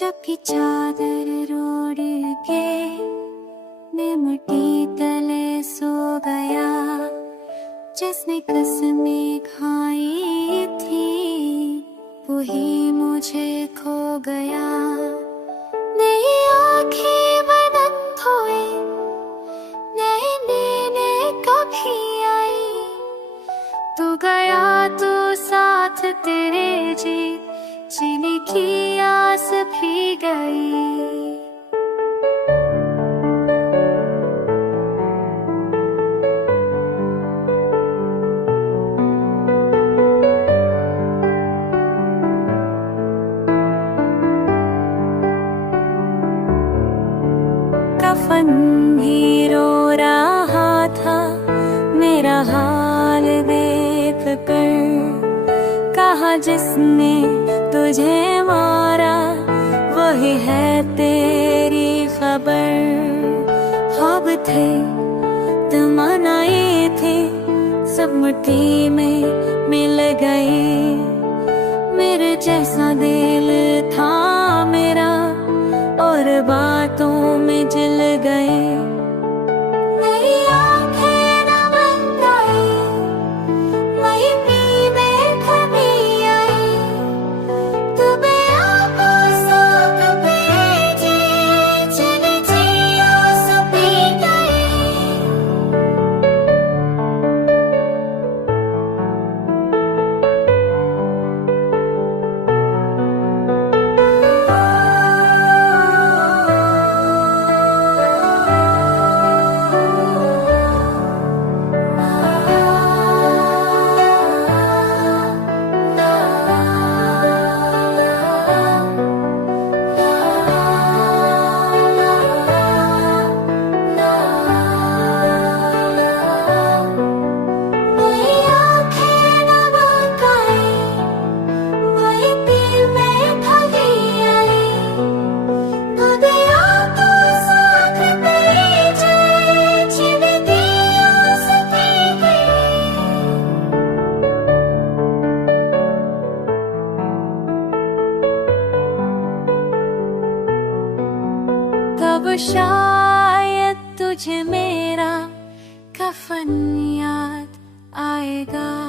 जब की चादर रोड के निमटी तले सो गया, जिसने कसमें खाई थी वही मुझे खो गया। नई आँखें बंद हुई, नई नींदें कभी आई, तू गया तो साथ तेरे जीने की आस भी गई। कफन भी रो रहा था मेरा हाल देख कर, कहा जिसने तुझे मारा वही है तेरी खबर। ख्वाब थे तमन्नाएं थी सब मिट्टी में मिल गई, मेरे जैसा दिल था मेरा और बातों में जल गए। नई आँखें न बन गई, नई नींदें कभी आई, तुम्हें आँखों साथ भेजे चली थी आस भी गई। तब शायद तुझे मेरा कफन याद आएगा।